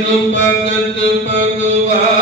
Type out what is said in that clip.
ਭਗਤ ਭਗਵਾਨ।